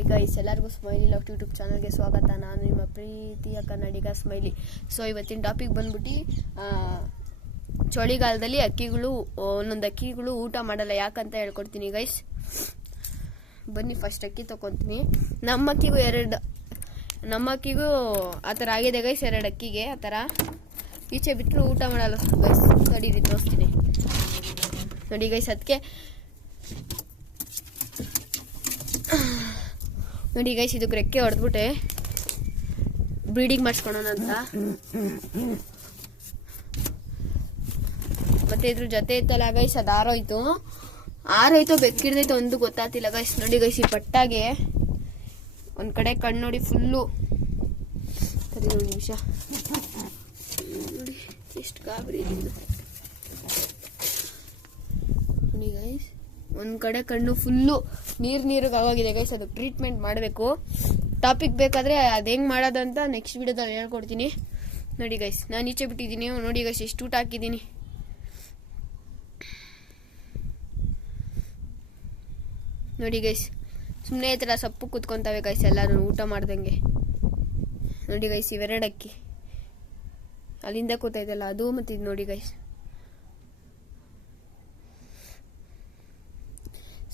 Hi guys, ಎಲ್ಲರಿಗೂ smiley love YouTube ಚಾನಲ್ಗೆ ಸ್ವಾಗತ. ನಾನು ನಿಮ್ಮ ಪ್ರೀತಿಯ ಕನ್ನಡಿಗ ಸ್ಮೈಲಿ. ಸೊ ಇವತ್ತಿನ ಟಾಪಿಕ್ ಬಂದ್ಬಿಟ್ಟು ಚಳಿಗಾಲದಲ್ಲಿ ಒಂದೊಂದು ಅಕ್ಕಿಗಳು ಊಟ ಮಾಡಲ್ಲ, ಯಾಕಂತ ಹೇಳ್ಕೊಡ್ತೀನಿ ಗೈಸ್. ಬನ್ನಿ ಫಸ್ಟ್ ಅಕ್ಕಿ ತಗೊತೀನಿ. ನಮ್ಮ ಅಕ್ಕಿಗೂ ಆ ಥರ ಆಗಿದೆ ಗೈಸ್. 2 ಅಕ್ಕಿಗೆ ಆ ಥರ ಈಚೆ ಬಿಟ್ಟರು ಊಟ ಮಾಡಲ್ಲ ಗೈಸ್. ತಡೀರಿ ತೋರಿಸ್ತೀನಿ ನೋಡಿ ಗೈಸ್. ಅದಕ್ಕೆ ನೋಡಿ ಗೈಸ್, ಇದಕ್ಕೆ ರೆಕ್ಕೆ ಹೊಡೆದ್ಬಿಟ್ಟೆ ಬ್ರೀಡಿಂಗ್ ಮಾಡಿಸ್ಕೊಳೋಣ ಅಂತ. ಮತ್ತೆ ಇದ್ರ ಜೊತೆ ಇತ್ತಲ್ಲ ಗೈಸ್, ಅದು ಆರೋಯ್ತು ಬೆಕ್ಕಿಡ್ದೈತೆ ಒಂದು ಗೊತ್ತಾಗ್ತಿಲ್ಲ ಗೈಸ್. ನೋಡಿ ಗೈಸ್, ಈ ಪಟ್ಟಾಗೆ ಒಂದ್ ಕಡೆ ಕಣ್ಣು ನೋಡಿ ಫುಲ್ಲು. ಸರಿ ಒಂದು ನಿಮಿಷ ನೋಡಿ ಎಷ್ಟು ಗಾಬರಿ ನೋಡಿ ಗೈಸ್. ಒಂದ್ ಕಡೆ ಕಣ್ಣು ಫುಲ್ಲು ನೀರಿಗೆ ಆಗೋಗಿದೆ ಗೈಸ್. ಅದು ಟ್ರೀಟ್ಮೆಂಟ್ ಮಾಡಬೇಕು. ಟಾಪಿಕ್ ಬೇಕಾದ್ರೆ ಅದು ಹೆಂಗ್ ಮಾಡೋದಂತ ನೆಕ್ಸ್ಟ್ ವಿಡಿಯೋದಲ್ಲಿ ಹೇಳ್ಕೊಡ್ತೀನಿ. ನೋಡಿ ಗೈಸ್, ನಾನು ಈಚೆ ಬಿಟ್ಟಿದ್ದೀನಿ. ನೋಡಿ ಗೈಸ್, ಎಷ್ಟು ಊಟ ಹಾಕಿದ್ದೀನಿ. ನೋಡಿ ಗೈಸ್, ಸುಮ್ಮನೆ ಈ ಥರ ಸೊಪ್ಪು ಕುತ್ಕೊಂತವೆ ಗೈಸ್, ಎಲ್ಲರೂ ಊಟ ಮಾಡ್ದಂಗೆ. ನೋಡಿ ಗೈಸ್, ಇವೆರಡು ಅಕ್ಕಿ ಅಲ್ಲಿಂದ ಕೂತೈತಲ್ಲ ಅದು, ಮತ್ತೆ ಇದು ನೋಡಿ ಗೈಸ್.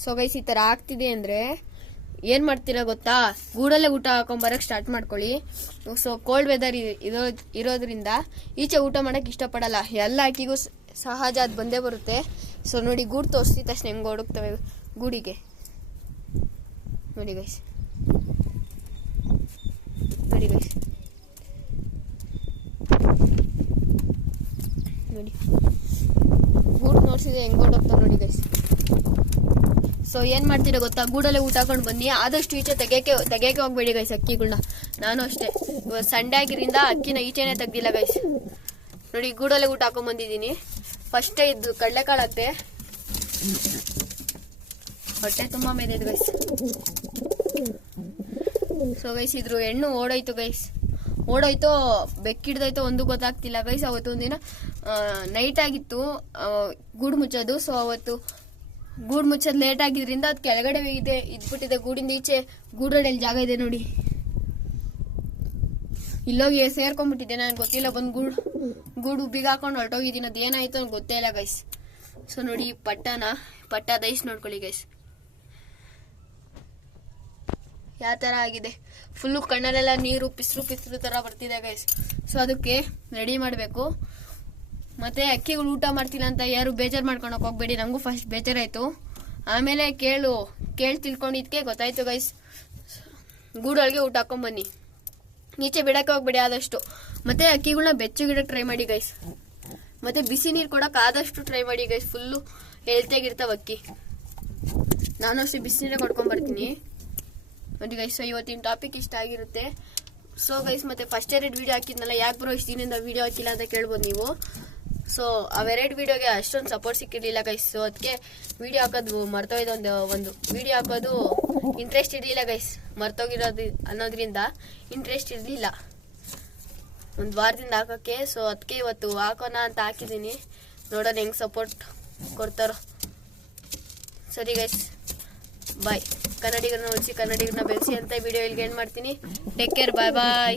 ಸೊ ಗೈಸ್, ಈ ಥರ ಆಗ್ತಿದೆ ಅಂದರೆ ಏನು ಮಾಡ್ತೀರಾ ಗೊತ್ತಾ? ಗೂಡಲ್ಲೇ ಊಟ ಹಾಕೊಂಬರಕ್ಕೆ ಸ್ಟಾರ್ಟ್ ಮಾಡ್ಕೊಳ್ಳಿ. ಸೊ ಕೋಲ್ಡ್ ವೆದರ್ ಇರೋದ್ರಿಂದ ಈಚೆ ಊಟ ಮಾಡೋಕ್ಕೆ ಇಷ್ಟಪಡಲ್ಲ. ಎಲ್ಲ ಅಕ್ಕಿಗೂ ಸಹಜ ಅದು ಬಂದೇ ಬರುತ್ತೆ. ಸೊ ನೋಡಿ, ಗೂಡು ತೋರಿಸಿದ ತಕ್ಷಣ ಹೆಂಗೆ ಹುಡುಕ್ತವೆ ಗೂಡಿಗೆ. ನೋಡಿ ಗೈಸ್, ನೋಡಿ ಗೈಸ್, ನೋಡಿ ಗೂಡು ನೋಡ್ಸಿದೆ ಹೆಂಗೆ ಹೊಡೋಗ್ತಾವೆ ನೋಡಿ ಗೈಸ್. ಸೊ ಏನ್ ಮಾಡ್ತೀರಾ ಗೊತ್ತಾ? ಗೂಡಲ್ಲೇ ಊಟ ಹಾಕೊಂಡು ಬನ್ನಿ. ಆದಷ್ಟು ಈಚೆ ತೆಗೆಯಕ್ಕೆ ಹೋಗ್ಬೇಡಿ ಗೈಸ್ ಅಕ್ಕಿಗಳನ್ನ. ನಾನು ಅಷ್ಟೇ ಸಂಡೆ ಆಗಿರಿಂದ ಅಕ್ಕಿನ ಈಚೆನೆ ತೆಗ್ದಿಲ್ಲ ಗೈಸ್. ನೋಡಿ, ಗೂಡಲ್ಲೇ ಊಟ ಹಾಕೊಂಡ್ ಬಂದಿದ್ದೀನಿ. ಫಸ್ಟೇ ಇದ್ದು ಕಡಲೆಕಾಳು ಹಾಕ್ತೆ. ಹೊಟ್ಟೆ ತುಂಬಾ ಮೇದೈತೆ ಗೈಸ್. ಸೊ ಗೈಸ್, ಇದ್ರ ಹೆಣ್ಣು ಓಡೋಯ್ತು ಗೈಸ್. ಓಡೋಯ್ತು ಬೆಕ್ಕಿಡ್ದೈತೋ ಒಂದು ಗೊತ್ತಾಗ್ತಿಲ್ಲ ಗೈಸ್. ಅವತ್ತೊಂದಿನ ನೈಟ್ ಆಗಿತ್ತು ಗೂಡು ಮುಚ್ಚೋದು. ಸೊ ಅವತ್ತು ಗೂಡು ಮುಚ್ಚೋದು ಲೇಟ್ ಆಗಿದ್ರಿಂದ ಅದು ಕೆಳಗಡೆ ಇದ್ಬಿಟ್ಟಿದೆ. ಗೂಡಿಂದ ಈಚೆ ಗೂಡಲ್ಲಿ ಜಾಗ ಇದೆ ನೋಡಿ, ಇಲ್ಲೋಗಿ ಸೇರ್ಕೊಂಡ್ಬಿಟ್ಟಿದ್ದೆ. ನನಗೆ ಗೊತ್ತಿಲ್ಲ, ಬಂದು ಗೂಡು ಬೀಗ ಹಾಕೊಂಡು ಹೊರಟೋಗಿದ್ದೀನಿ. ಅದು ಏನಾಯ್ತು ನನಗೆ ಗೊತ್ತೇ ಇಲ್ಲ ಗೈಸ್. ಸೊ ನೋಡಿ, ಪಟ್ಟ ದೈಸ್ ನೋಡ್ಕೊಳ್ಳಿ ಗೈಸ್, ಯಾವ ಥರ ಆಗಿದೆ. ಫುಲ್ಲು ಕಣ್ಣಲ್ಲೆಲ್ಲ ನೀರು ಪಿಸ್ರು ಥರ ಬರ್ತಿದೆ ಗೈಸ್. ಸೊ ಅದಕ್ಕೆ ರೆಡಿ ಮಾಡಬೇಕು. ಮತ್ತೆ ಅಕ್ಕಿಗಳು ಊಟ ಮಾಡ್ತಿಲ್ಲ ಅಂತ ಯಾರು ಬೇಜಾರು ಮಾಡ್ಕೊಳಕ್ ಹೋಗ್ಬೇಡಿ. ನಮಗೂ ಫಸ್ಟ್ ಬೇಜಾರಾಯ್ತು, ಆಮೇಲೆ ಕೇಳಿ ತಿಳ್ಕೊಂಡಿದ್ಕೆ ಗೊತ್ತಾಯ್ತು ಗೈಸ್. ಗೂಡೊಳಗೆ ಊಟ ಹಾಕೊಂಡ್ ಬನ್ನಿ, ಈಚೆ ಬಿಡಕ್ಕೆ ಹೋಗ್ಬೇಡಿ ಆದಷ್ಟು. ಮತ್ತೆ ಅಕ್ಕಿಗಳನ್ನ ಬೆಚ್ಚಗಿಡಕ್ಕೆ ಟ್ರೈ ಮಾಡಿ ಗೈಸ್. ಮತ್ತೆ ಬಿಸಿ ನೀರು ಕೊಡಕ್ಕೆ ಆದಷ್ಟು ಟ್ರೈ ಮಾಡಿ ಗೈಸ್. ಫುಲ್ಲು ಹೆಲ್ತಿಯಾಗಿರ್ತಾವ ಅಕ್ಕಿ. ನಾನು ಅಷ್ಟೇ ಬಿಸಿ ನೀರೇ ಕೊಡ್ಕೊಂಡ್ ಬರ್ತೀನಿ ನೋಡಿ ಗೈಸ್. ಸೊ ಇವತ್ತಿನ ಟಾಪಿಕ್ ಇಷ್ಟ ಆಗಿರುತ್ತೆ. ಸೊ ಗೈಸ್, ಮತ್ತೆ ಫಸ್ಟ್ 2 ವಿಡಿಯೋ ಹಾಕಿದ್ನಲ್ಲ, ಯಾಕೆ ಬರೋ ಇಷ್ಟು ದಿನದಿಂದ ವಿಡಿಯೋ ಹಾಕಿಲ್ಲ ಅಂತ ಕೇಳ್ಬೋದು ನೀವು. ಸೊ ಅವೆರಡು ವಿಡಿಯೋಗೆ ಅಷ್ಟೊಂದು ಸಪೋರ್ಟ್ ಸಿಕ್ಕಿರಲಿಲ್ಲ ಗೈಸ್. ಸೊ ಅದಕ್ಕೆ ವಿಡಿಯೋ ಹಾಕೋದು ಮರ್ತೋಯ್ದು. ಒಂದು ವಿಡಿಯೋ ಹಾಕೋದು ಇಂಟ್ರೆಸ್ಟ್ ಇರಲಿಲ್ಲ ಗೈಸ್. ಮರ್ತೋಗಿರೋದು ಅನ್ನೋದ್ರಿಂದ ಇಂಟ್ರೆಸ್ಟ್ ಇರಲಿಲ್ಲ ಒಂದು ವಾರದಿಂದ ಹಾಕೋಕ್ಕೆ. ಸೊ ಅದಕ್ಕೆ ಇವತ್ತು ಹಾಕೋಣ ಅಂತ ಹಾಕಿದ್ದೀನಿ. ನೋಡೋಣ ಹೆಂಗೆ ಸಪೋರ್ಟ್ ಕೊಡ್ತಾರೋ. ಸರಿ ಗೈಸ್, ಬಾಯ್. ಕನ್ನಡಿಗರನ್ನ ಉಳಿಸಿ, ಕನ್ನಡಿಗರನ್ನ ಬೆಳೆಸಿ ಅಂತ ವಿಡಿಯೋ ಇಲ್ಲಿಗೆ ಏನು ಮಾಡ್ತೀನಿ. ಟೇಕ್ ಕೇರ್, ಬಾಯ್ ಬಾಯ್.